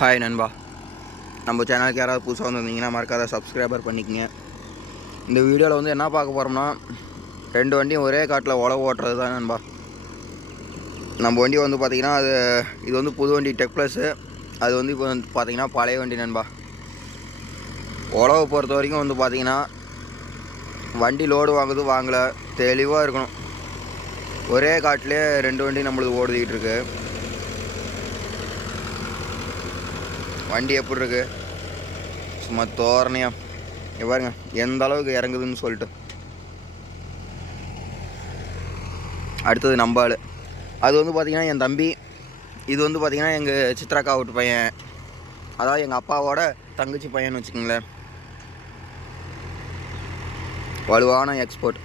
Hi நண்பா. நம்ம சேனலுக்கு யாராவது புதுசாக வந்திருந்தீங்கன்னா மறக்காத சப்ஸ்கிரைபர் பண்ணிக்கங்க. இந்த வீடியோவில் வந்து என்ன பார்க்க போகிறோம்னா ரெண்டு வண்டியும் ஒரே காட்டில் உழவு ஓட்டுறது தான் நண்பா. நம்ம வண்டி வந்து பார்த்திங்கன்னா அது இது வந்து புது வண்டி டெக் ப்ளஸ்ஸு அது வந்து இப்போ வந்து பார்த்திங்கன்னா பழைய வண்டி நண்பா. உழவு பொறுத்த வரைக்கும் வந்து பார்த்திங்கன்னா வண்டி லோடு வாங்குது வாங்கலை தெளிவாக இருக்கணும். ஒரே காட்டிலே ரெண்டு வண்டி நம்மளுக்கு ஓடுதிக்கிட்டு இருக்குது வண்டி எப்படி இருக்கு? சும்மா தோரணையா. பாருங்க எந்த அளவுக்கு இறங்குதுன்னு சொல்லிட்டு. அடுத்தது நம்ம ஆள். அது வந்து பார்த்திங்கன்னா என் தம்பி. இது வந்து பார்த்திங்கன்னா எங்கள் சித்ராக்கா வீட்டு பையன். அதாவது எங்கள் அப்பாவோட தங்கச்சி பையன் வச்சுக்கோங்களேன். வலுவான எக்ஸ்போர்ட்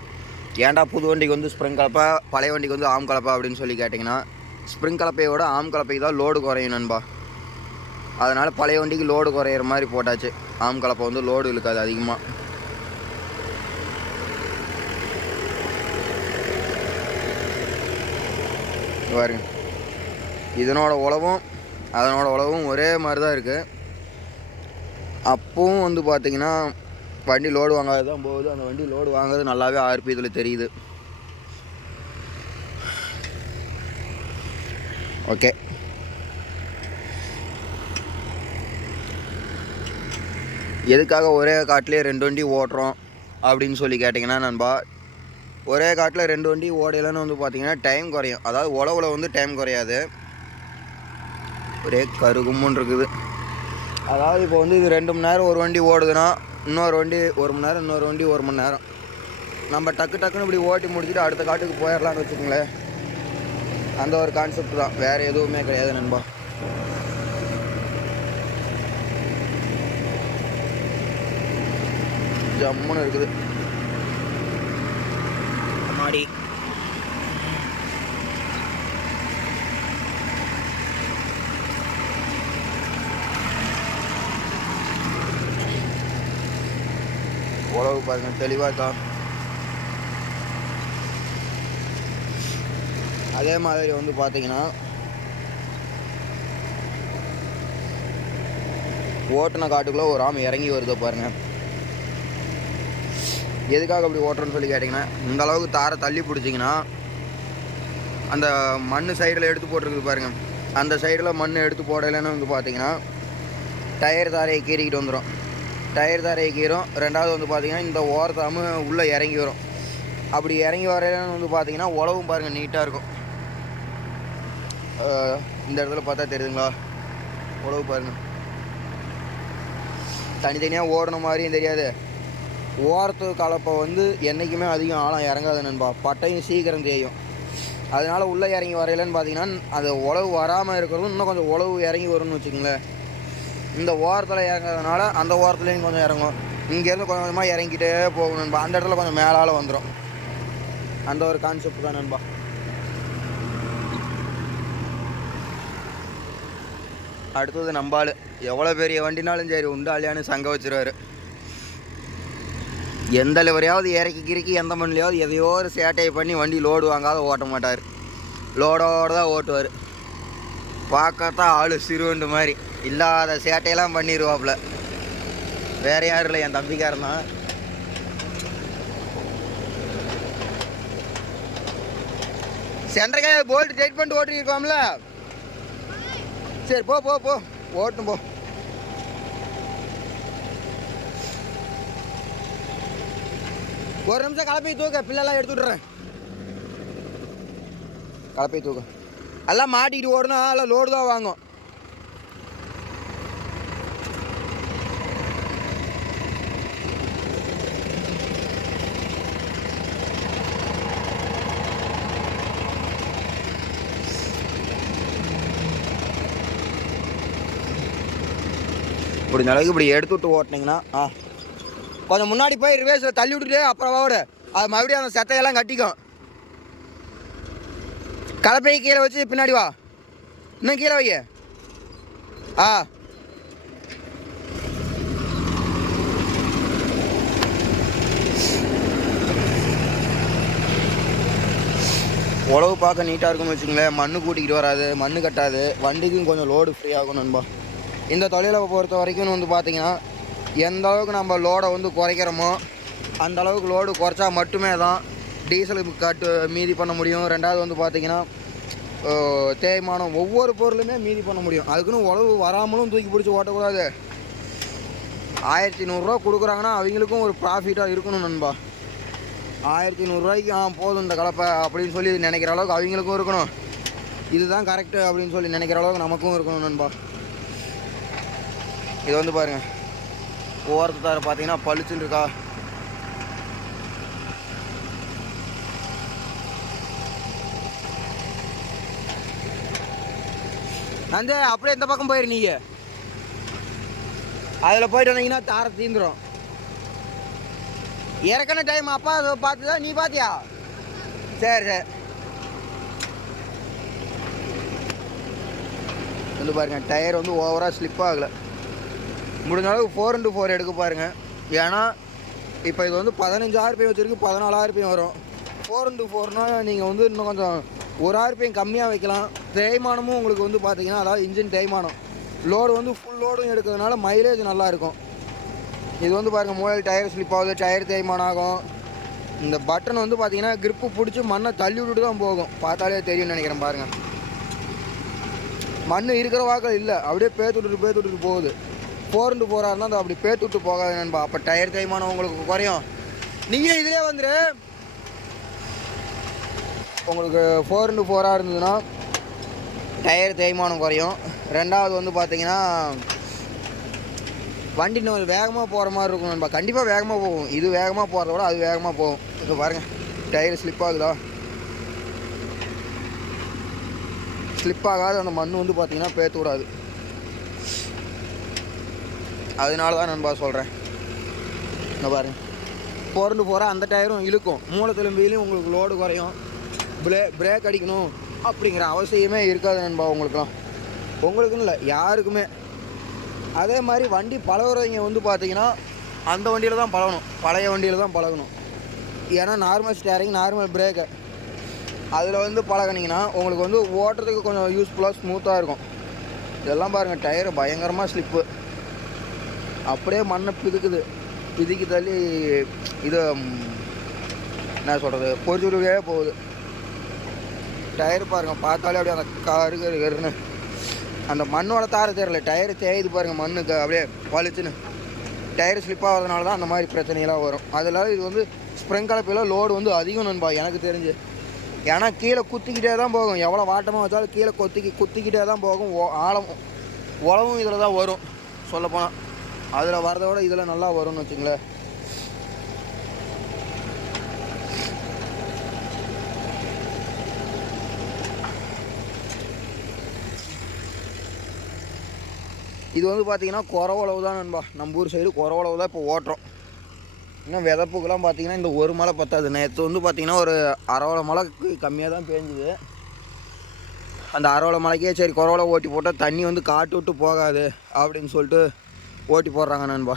ஏன்டா புது வண்டிக்கு வந்து ஸ்ப்ரிங் கலப்பா பழைய வண்டிக்கு வந்து ஆம் கலப்பா அப்படின்னு சொல்லி கேட்டிங்கன்னா ஸ்ப்ரிங் கலப்பையோட ஆம் கலப்பைக்கு தான் லோடு குறையும் நண்பா. அதனால் பழைய வண்டிக்கு லோடு குறையிற மாதிரி போட்டாச்சு. ஆம் கலப்பை வந்து லோடு இழுக்காது அதிகமாக பாருங்க. இதனோட உழவும் அதனோட உழவும் ஒரே மாதிரி தான் இருக்குது அப்பவும் வந்து பார்த்திங்கன்னா வண்டி லோடு வாங்காது தான் போகுது. அந்த வண்டி லோடு வாங்குறது நல்லாவே ஆர்பி இதில் தெரியுது. ஓகே. எதுக்காக ஒரே காட்டிலே ரெண்டு வண்டி ஓட்டுறோம் அப்படின்னு சொல்லி கேட்டிங்கன்னா நண்பா ஒரே காட்டில் ரெண்டு வண்டி ஓடையிலன்னு வந்து பார்த்தீங்கன்னா டைம் குறையும். அதாவது உழவுல வந்து டைம் குறையாது. ஒரே கருகும்முன்னு இருக்குது. அதாவது இப்போ வந்து இது ரெண்டு மணி நேரம் ஒரு வண்டி ஓடுதுன்னா இன்னொரு வண்டி ஒரு மணி நேரம் இன்னொரு வண்டி ஒரு மணி நேரம். நம்ம டக்கு டக்குன்னு இப்படி ஓட்டி முடிச்சுட்டு அடுத்த காட்டுக்கு போயிடலான்னு வச்சுக்கோங்களேன். அந்த ஒரு கான்செப்ட் தான். வேறு எதுவுமே கிடையாது நண்பா. ஜம்முன்னு இருக்குது. மாடி. உழவு பாருங்க தெளிவாக இருக்கா? அதே மாதிரி வந்து பார்த்தீங்கன்னா ஓட்டுன காட்டுக்குள்ளே ஒரு ஆமை இறங்கி வருது பாருங்க. எதுக்காக அப்படி ஓட்டுறோன்னு சொல்லி கேட்டிங்கன்னா இந்த அளவுக்கு தாரை தள்ளி பிடிச்சிங்கன்னா அந்த மண் சைடில் எடுத்து போட்டிருக்குது பாருங்கள் அந்த சைடில் மண் எடுத்து போடலைன்னு வந்து பார்த்தீங்கன்னா டயர் தாரையை கீறிக்கிட்டு வந்துடும் டயர் தாரையை கீறும். ரெண்டாவது வந்து பார்த்திங்கன்னா இந்த ஓரத்தாமு உள்ளே இறங்கி வரும். அப்படி இறங்கி வரையிலன்னு வந்து பார்த்தீங்கன்னா உழவும் பாருங்கள் நீட்டாக இருக்கும். இந்த இடத்துல பார்த்தா தெரியுதுங்களா? உழவு பாருங்கள் தனித்தனியாக ஓடணும் மாதிரியும் தெரியாது. ஓரத்து கலப்பை வந்து என்றைக்குமே அதிகம் ஆழம் இறங்காது நண்பா. பட்டையும் சீக்கிரம் தேயும். அதனால் உள்ளே இறங்கி வரையிலன்னு பார்த்தீங்கன்னா அது உழவு வராமல் இருக்கிறதும் இன்னும் கொஞ்சம் உழவு இறங்கி வரும்னு வச்சுக்கோங்களேன். இந்த ஓரத்தில் இறங்குறதுனால அந்த ஓரத்துலேயும் கொஞ்சம் இறங்கும். இங்கேருந்து கொஞ்சம் கொஞ்சமாக இறங்கிட்டே போகும் நண்பா. அந்த இடத்துல கொஞ்சம் மேலால் வந்துடும் அந்த ஒரு கான்செப்ட் தான் நண்பா. அடுத்தது நம்பாள். எவ்வளோ பெரிய வண்டினாலும் சரி உண்டாளியான்னு சங்க வச்சிருவாரு. எந்த லெவரையாவது இறக்கி கிறுக்கி எந்த மண்ணிலையாவது எதையோ ஒரு சேட்டையை பண்ணி வண்டி லோடு வாங்காத ஓட்ட மாட்டார். லோடோடு தான் ஓட்டுவார். பார்க்கத்தான் ஆளு சிறுவண்டு மாதிரி. இல்லாத சேட்டையெல்லாம் பண்ணிடுவாப்புல வேற யாரும் இல்லை என் தம்பிக்காரன் தான். சென்டர்காய போல்ட்டு டைட் பண்ணிட்டு ஓட்டிருக்கோம்ல சரி போ போ போ. ஓட்டும் போ. ஒரு நிமிஷம் கலப்பை தூக்க பிள்ளைலாம் எடுத்து விட்றேன் கலப்பை தூக்க. எல்லாம் மாட்டிக்கிட்டு ஓடணும் எல்லாம் லோடு தான் வாங்கும். முடிஞ்ச அளவுக்கு இப்படி எடுத்து விட்டு ஓட்டினீங்கன்னா ஆ. கொஞ்சம் முன்னாடி போய் ரிவேஸில் தள்ளி விட்டுட்டு அப்புறம் ஓடு. அது மறுபடியும் அந்த செத்தையெல்லாம் கட்டிக்கும். கலப்பையை கீழே வச்சு பின்னாடி வா. இன்னும் கீழே வைய. ஆ. உழவு பார்க்க நீட்டாக இருக்கும்னு வச்சுங்களேன் மண்ணு கூட்டிக்கிட்டு வராது மண்ணு கட்டாது. வண்டிக்கும் கொஞ்சம் லோடு ஃப்ரீ ஆகும் நண்பா. இந்த தொழிலை பொறுத்த வரைக்கும் வந்து பார்த்தீங்கன்னா எந்த அளவுக்கு நம்ம லோடை வந்து குறைக்கிறோமோ அந்த அளவுக்கு லோடு குறைச்சா மட்டுமே தான் டீசலுக்கு கட்டு மீதி பண்ண முடியும். ரெண்டாவது வந்து பார்த்தீங்கன்னா தேய்மானம் ஒவ்வொரு பொருளுமே மீதி பண்ண முடியும். அதுக்குன்னு உழவு வராமலும் தூக்கி பிடிச்சி ஓட்டக்கூடாது. ஆயிரத்தி நூறுரூவா கொடுக்குறாங்கன்னா அவங்களுக்கும் ஒரு ப்ராஃபிட்டாக இருக்கணும் நண்பா. ஆயிரத்தி நூறுரூவாய்க்கு ஆ போதும் இந்த கலப்பை அப்படின்னு சொல்லி நினைக்கிற அளவுக்கு அவங்களுக்கும் இருக்கணும். இதுதான் கரெக்டு அப்படின்னு சொல்லி நினைக்கிற அளவுக்கு நமக்கும் இருக்கணும் நண்பா. இது வந்து பாருங்கள் ஓரத்து தார பார்த்தீங்கன்னா பளிச்சுன்னு இருக்கா? அந்த அப்படியே இந்த பக்கம் போயிரு நீங்க. அதில் போயிட்டு வந்தீங்கன்னா தார தீந்துரும். இறக்கின டைம் அப்பா அதை பார்த்துதான் நீ பார்த்தியா? சரி சரி. பாருங்க டயர் வந்து ஓவராக ஸ்லிப் ஆகலை. முடிஞ்ச அளவுக்கு ஃபோர் இன்ட்டு ஃபோர் எடுக்க பாருங்க. ஏன்னா இப்போ இது வந்து பதினஞ்சு ஆர்பிஎம் வச்சிருக்கு பதினாலு ஆர்பிஎம் வரும். ஃபோர் இன்ட்டு ஃபோர்னால் நீங்கள் வந்து இன்னும் கொஞ்சம் ஒரு ஆர்பிஎம் கம்மியாக வைக்கலாம். தேய்மானமும் உங்களுக்கு வந்து பார்த்தீங்கன்னா அதாவது இன்ஜின் தேய்மானம். லோடு வந்து ஃபுல் லோடும் எடுக்கிறதுனால மைலேஜ் நல்லாயிருக்கும் இது வந்து பாருங்கள் மூலையில் டயர் ஸ்லிப் ஆகுது டயர் தேய்மானம் ஆகும். இந்த பட்டன் வந்து பார்த்தீங்கன்னா கிரிப்பு பிடிச்சி மண்ணை தள்ளி விட்டுட்டு தான் போகும். பார்த்தாலே தெரியும்னு நினைக்கிறேன் பாருங்கள் மண் இருக்கிற வாக்கள் இல்லை அப்படியே பேத்து விட்டுட்டு பேத்து விட்டுட்டு போகுது. ஃபோர் இன்ட்டு ஃபோராக இருந்தால் அது அப்படி பேத்து விட்டு போகாது நண்பா. அப்போ டயர் தேய்மானம் உங்களுக்கு குறையும். நீங்கள் இதிலே வந்துரு. உங்களுக்கு ஃபோர் இன்ட்டு ஃபோராக இருந்ததுன்னா டயர் தேய்மானம் குறையும். ரெண்டாவது வந்து பார்த்தீங்கன்னா வண்டி இன்னும் வேகமாக போகிற மாதிரி இருக்கும் நண்பா. கண்டிப்பாக வேகமாக போகும். இது வேகமாக போகிறத விட அது வேகமாக போகும். இப்போ பாருங்கள் டயர் ஸ்லிப் ஆகுதா? ஸ்லிப் ஆகாது. அந்த மண் வந்து பார்த்தீங்கன்னா பேத்து விடாது. அதனால தான் நண்பா சொல்கிறேன் இங்கே பாருங்க போரண்டு போகிற அந்த டயரும் இழுக்கும். மூலத்தெலும்பிலையும் உங்களுக்கு லோடு குறையும். பிரே பிரேக் அடிக்கணும் அப்படிங்கிற அவசியமே இருக்காது நண்பா உங்களுக்குலாம் உங்களுக்குன்னு இல்லை யாருக்குமே. அதே மாதிரி வண்டி பழகுறவங்க வந்து பார்த்தீங்கன்னா அந்த வண்டியில் தான் பழகணும். பழைய வண்டியில் தான் பழகணும். ஏன்னா நார்மல் ஸ்டேரிங் நார்மல் பிரேக்கு அதில் வந்து பழகுனீங்கன்னா உங்களுக்கு வந்து ஓட்டுறதுக்கு கொஞ்சம் யூஸ்ஃபுல்லாக ஸ்மூத்தாக இருக்கும். இதெல்லாம் பாருங்கள் டயரு பயங்கரமாக ஸ்லிப்பு அப்படியே மண்ணை பிதுக்குது. பிதுக்கி தள்ளி இது என்ன சொல்கிறது பொறிச்சுருக்கே போகுது. டயர் பாருங்கள் பார்த்தாலே அப்படியே அந்த கரு கரு கருன்னு. அந்த மண்ணோட தார தெரியல டயர் தேயுது பாருங்கள் மண்ணுக்கு அப்படியே பளிச்சுன்னு. டயர் ஸ்லிப் ஆகிறதுனால தான் அந்த மாதிரி பிரச்சனையெல்லாம் வரும். அதில் இது வந்து ஸ்ப்ரிங் கலப்பையில் லோடு வந்து அதிகம் நண்பா எனக்கு தெரிஞ்சு. ஏன்னா கீழே குத்திக்கிட்டே தான் போகும். எவ்வளோ வாட்டமாக வச்சாலும் கீழே கொத்திக்கி குத்திக்கிட்டே தான் போகும். ஓ- ஆழம் உழவும் இதில் தான் வரும். சொல்லப்போனால் அதில் வரதை விட இதில் நல்லா வரும்னு வச்சுங்களேன் இது வந்து பார்த்தீங்கன்னா குறவளவு தான் நண்பா. நம்ம ஊர் சைடு குறவளவு தான் இப்போ ஓட்டுறோம். இன்னும் விதப்புக்கெல்லாம் பார்த்தீங்கன்னா இந்த ஒரு மழை பத்தாது. நேற்று வந்து பார்த்தீங்கன்னா ஒரு அரவளை மழைக்கு கம்மியாக தான் பேஞ்சுது. அந்த அரவளை மலைக்கே சரி குறவளை ஓட்டி போட்டால் தண்ணி வந்து காட்டு விட்டு போகாது அப்படின்னு சொல்லிட்டு ஓட்டி போடுறாங்க நண்பா.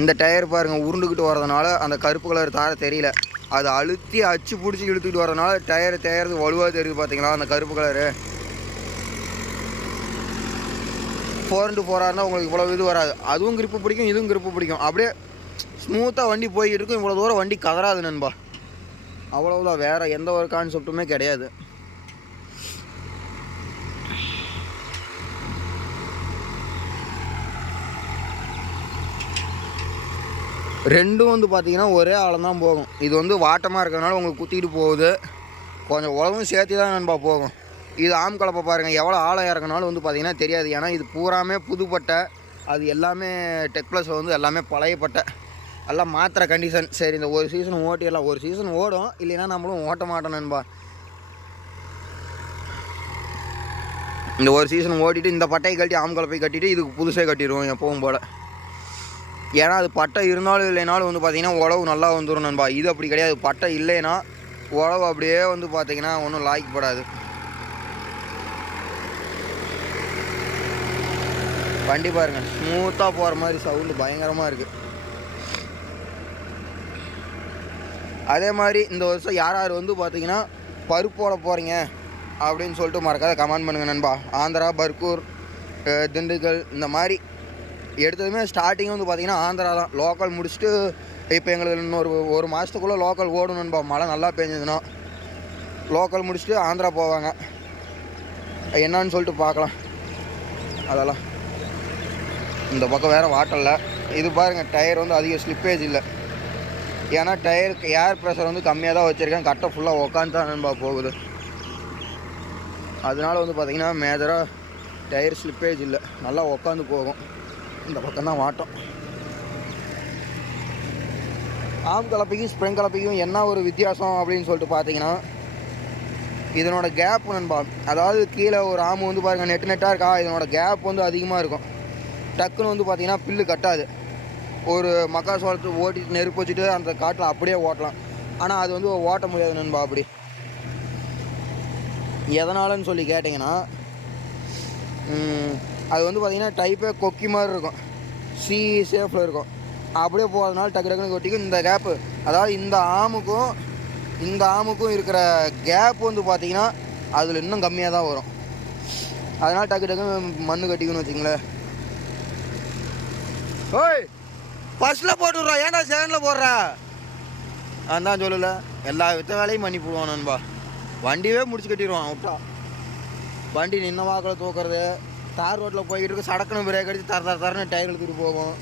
இந்த டயர் பாருங்கள் உருண்டுக்கிட்டு வரதுனால அந்த கருப்பு கலர் தார தெரியல. அதை அழுத்தி அச்சு பிடிச்சி இழுத்துக்கிட்டு வரதுனால டயர் தேயறது வலுவாக தெரியுது பார்த்தீங்களா அந்த கருப்பு கலரு. ஃபோர் இன்ட்டு ஃபோராக இருந்தால் உங்களுக்கு இவ்வளோ இது வராது. அதுவும் கிரிப்பு பிடிக்கும் இதுவும் கிரிப்பு பிடிக்கும். அப்படியே ஸ்மூத்தாக வண்டி போய்கிட்டு இருக்கும். இவ்வளோ தூரம் வண்டி கதறாது நண்பா. அவ்வளோதான் வேறு எந்த ஒரு கான்செப்ட்டுமே கிடையாது. ரெண்டும் வந்து பார்த்தீங்கன்னா ஒரே ஆழம் தான் போகும். இது வந்து வாட்டமாக இருக்கிறதுனால உங்களுக்கு குத்திக்கிட்டு போகுது. கொஞ்சம் உழவும் சேர்த்து தான் நண்பா போகும். இது ஆம் கலப்பை பாருங்கள் எவ்வளோ ஆழம் இறங்கினாலும் வந்து பார்த்தீங்கன்னா தெரியாது. ஏன்னா இது பூராமே புதுப்பட்டை. அது எல்லாமே டெக் ப்ளஸ் வந்து எல்லாமே பழையப்பட்டை எல்லாம் மாத்திர கண்டிஷன் சரி இந்த ஒரு சீசன் ஓட்டிடலாம் ஒரு சீசன் ஓடும். இல்லைன்னா நம்மளும் ஓட்ட மாட்டோம் நண்பா. இந்த ஒரு சீசன் ஓட்டிட்டு இந்த பட்டையை கட்டி ஆம் கலப்பை கட்டிட்டு இதுக்கு புதுசே கட்டிடுவோம் எப்பவும் போல். ஏன்னா அது பட்டை இருந்தாலும் இல்லைனாலும் வந்து பார்த்தீங்கன்னா உழவு நல்லா வந்துடும் நண்பா. இது அப்படி கிடையாது. பட்டை இல்லைன்னா உழவு அப்படியே வந்து பார்த்தீங்கன்னா ஒன்றும் லாய்க்கப்படாது வண்டி பாருங்கள் ஸ்மூத்தாக போகிற மாதிரி சவுண்டு பயங்கரமாக இருக்குது அதே மாதிரி இந்த வருஷம் யார் யார் வந்து பார்த்தீங்கன்னா பருப்போட போகிறீங்க அப்படின்னு சொல்லிட்டு மறக்காத கமெண்ட் பண்ணுங்கள் நண்பா. ஆந்திரா பர்கூர் திண்டுக்கல் இந்த மாதிரி எடுத்ததுமே ஸ்டார்டிங் வந்து பார்த்தீங்கன்னா ஆந்திரா தான். லோக்கல் முடிச்சுட்டு இப்போ எங்களுக்கு இன்னொரு ஒரு மாதத்துக்குள்ளே லோக்கல் ஓடணும்பா மழை நல்லா பெஞ்சதுன்னா லோக்கல் முடிச்சுட்டு ஆந்திரா போவாங்க. என்னன்னு சொல்லிட்டு பார்க்கலாம். அதெல்லாம். இந்த பக்கம் வேறு வாட்டல்ல இது பாருங்கள் டயர் வந்து அதிக ஸ்லிப்பேஜ் இல்லை. ஏன்னா டயருக்கு ஏர் ப்ரெஷர் வந்து கம்மியாக தான் வச்சுருக்கேன். கட்டை ஃபுல்லாக உக்காந்துதான்பா போகுது. அதனால வந்து பார்த்திங்கன்னா மேஜராக டயர் ஸ்லிப்பேஜ் இல்லை. நல்லா உக்காந்து போகும். இந்த பக்கம் தான் வாட்டம். ஆம் கலப்பைக்கும் ஸ்ப்ரிங் கலப்பைக்கும் என்ன ஒரு வித்தியாசம் அப்படின்னு சொல்லிட்டு பார்த்தீங்கன்னா இதனோட கேப் நண்பா அதாவது கீழே ஒரு ஆம் வந்து பாருங்கள் நெட்டு நெட்டாக இருக்கா? இதனோட கேப் வந்து அதிகமாக இருக்கும். டக்குன்னு வந்து பார்த்தீங்கன்னா பில்லு கட்டாது. ஒரு மக்கா சோளத்தை ஓட்டிட்டு நெருப்பு வச்சுட்டு அந்த காட்டில் அப்படியே ஓட்டலாம். ஆனால் அது வந்து ஓட்ட முடியாது நண்பா அப்படி. எதனாலன்னு சொல்லி கேட்டிங்கன்னா அது வந்து பார்த்திங்கன்னா டைப்பே கொக்கி மாதிரி இருக்கும். சி சேஃபில் இருக்கும். அப்படியே போகிறதுனால டக்கு டக்குன்னு கொட்டிக்கும். இந்த கேப்பு அதாவது இந்த ஆமுக்கும் இந்த ஆமுக்கும் இருக்கிற கேப் வந்து பார்த்திங்கன்னா அதில் இன்னும் கம்மியாக தான் வரும். அதனால் டக்கு டக்குன்னு மண் கட்டிக்கணும்னு வச்சுங்களேன் ஓய் ஃபர்ஸ்ட்டில் போட்டுடுறா. ஏன்டா செகண்டில் போடுற? அதான் சொல்லலை. எல்லா வித்த வேலையும் பண்ணி போடுவான் நண்பா. வண்டியவே முடிச்சு கட்டிடுவான். விட்டா. வண்டி நின்ன வாக்கில் தூக்குறது. தார் ரோட்டில் போய்கிட்டு இருக்கு சடக்குன்னு பிரேக் அடித்து தர தர தரன்னு டயர் எடுத்துகிட்டு போவோம்.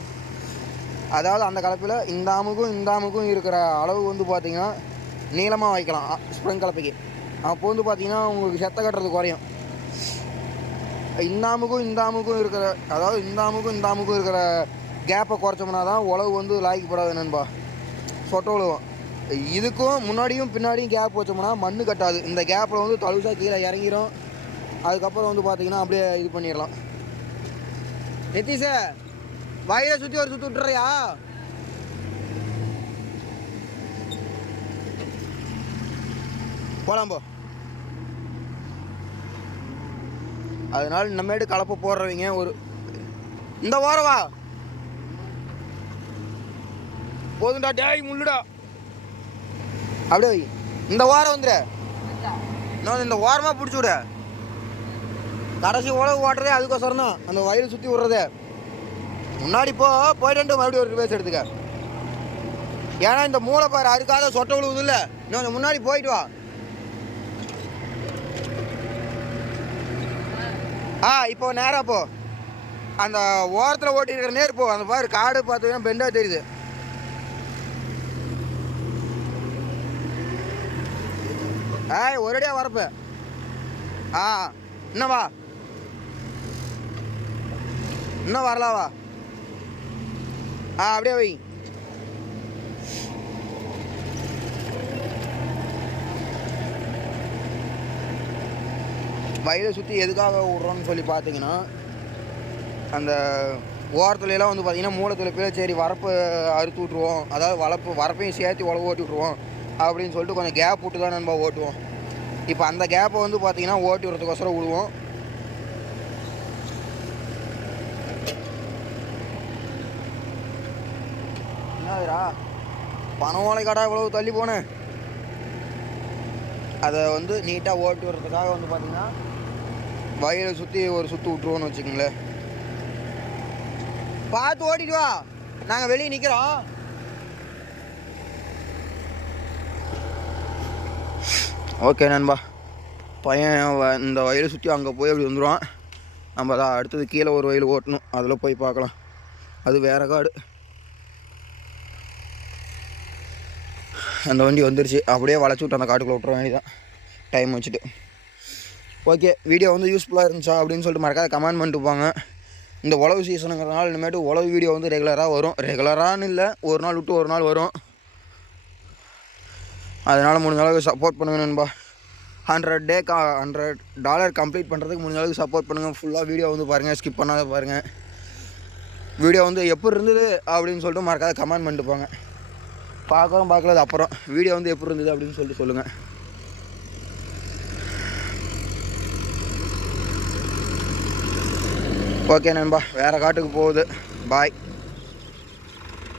அதாவது அந்த கலப்பில் இந்த ஆமுக்கும் இந்த ஆமுக்கும் இருக்கிற அளவு வந்து பார்த்தீங்கன்னா நீளமாக வைக்கலாம் ஸ்ப்ரிங் கலப்பைக்கு. அப்போ வந்து பார்த்திங்கன்னா உங்களுக்கு செத்த கட்டுறது குறையும். இந்த ஆமுக்கும் இந்த ஆமுக்கும் இருக்கிற அதாவது இந்த ஆமுக்கும் இந்த ஆமுக்கும் இருக்கிற கேப்பை குறைச்சோம்னா தான் உழவு வந்து லாய்க்கப்படாது நண்பா. சொட்ட உழுவும். இதுக்கும் முன்னாடியும் பின்னாடியும் கேப் வச்சோம்னா மண் கட்டாது. இந்த கேப்பில் வந்து தழுசாக கீழே இறங்கிரும். அதுக்கப்புறம் வந்து பார்த்தீங்கன்னா அப்படியே இது பண்ணிடலாம். நிதிஷ வயலை சுற்றி ஒரு சுற்றி விட்டுறியா? போலாம் போ. அதனால நம்மேடு கலப்பு போடுறவங்க ஒரு இந்த ஓரவா போதுண்டா டேய் முள்ளுடா. அப்படியே வை. இந்த வாரம் வந்துடு நான் இந்த ஓரமாக பிடிச்சி விட. கடைசி உழவு ஓட்டுறதே அதுக்கோசரம் தான். அந்த வயல் சுற்றி விட்றதே. முன்னாடி போ போயிட்டு மறுபடியும் ஒரு பேச எடுத்துக்க. ஏன்னா இந்த மூளை பாரு அறுக்காத சொட்டை விழுவுது இல்லை இன்னும் கொஞ்சம் முன்னாடி போயிட்டு வா. ஆ இப்போ நேராக போ. அந்த ஓரத்தில் ஓட்டி இருக்கிற நேர் போ. அந்த பாரு காடு பார்த்தீங்கன்னா பெண்டாக தெரியுது. ஏய் ஒரேடியாக வரப்பு. ஆ என்னவா இன்னும் வரலாவா? ஆ அப்படியே வை. வயலை சுற்றி எதுக்காக விட்றோன்னு சொல்லி பார்த்தீங்கன்னா அந்த ஓரத்துலலாம் வந்து பார்த்தீங்கன்னா மூலத்தில் போய் சரி வரப்பு அறுத்து விட்ருவோம் அதாவது வளர்ப்பு வரப்பையும் சேர்த்து உழவு ஓட்டி விட்ருவோம் அப்படின்னு சொல்லிட்டு கொஞ்சம் கேப் விட்டு தான் நம்ம ஓட்டுவோம். இப்போ அந்த கேப்பை வந்து பார்த்தீங்கன்னா ஓட்டி விடுறதுக்கோசரம் விடுவோம் ஆகுதுரா பணம் ஓலைக்காடா இவ்வளோ இவ்வளவு தள்ளி போனேன் அதை வந்து நீட்டாக ஓட்டி வர்றதுக்காக வந்து பார்த்தீங்கன்னா வயலை சுற்றி ஒரு சுற்று விட்ருவோன்னு வச்சுக்கோங்களேன். பார்த்து ஓட்டிட்டு வா. நாங்கள் வெளியே நிற்கிறோம் ஓகே நண்பா. பையன் வ- இந்த வயலை சுற்றி அங்கே போய் அப்படி வந்துடுவான் நம்ம தான் அடுத்தது கீழே ஒரு வயல் ஓட்டணும். அதில் போய் பார்க்கலாம். அது வேற காடு. அந்த வண்டி வந்துருச்சு. அப்படியே வளைச்சி விட்டு அந்த காட்டுக்குள்ளே விட்டுற வேண்டியதான் டைம் வச்சுட்டு. ஓகே வீடியோ வந்து யூஸ்ஃபுல்லாக இருந்துச்சா அப்படின்னு சொல்லிட்டு மறக்காத கமெண்ட் பண்ணிட்டு போங்க. இந்த உழவு சீசனுங்கிறதுனால இனிமேட்டு உழவு வீடியோ வந்து ரெகுலராக வரும். ரெகுலரானு இல்லை ஒரு நாள் விட்டு ஒரு நாள் வரும். அதனால் முடிஞ்ச அளவுக்கு சப்போர்ட் பண்ணுங்க நண்பா. ஹண்ட்ரட் டே கா ஹண்ட்ரட் டாலர் கம்ப்ளீட் பண்ணுறதுக்கு முடிஞ்ச அளவுக்கு சப்போர்ட் பண்ணுங்கள் ஃபுல்லாக வீடியோ வந்து பாருங்கள் ஸ்கிப் பண்ணாத பாருங்கள் வீடியோ வந்து எப்படி இருந்தது அப்படின்னு சொல்லிட்டு மறக்காத கமெண்ட் பண்ணிட்டு போங்க. பார்க்குறோம் பார்க்கல அது அப்புறம் வீடியோ வந்து எப்படி இருந்தது அப்படின்னு சொல்லிட்டு சொல்லுங்கள் ஓகே நண்பா. வேறு காட்டுக்கு போகுது. பாய்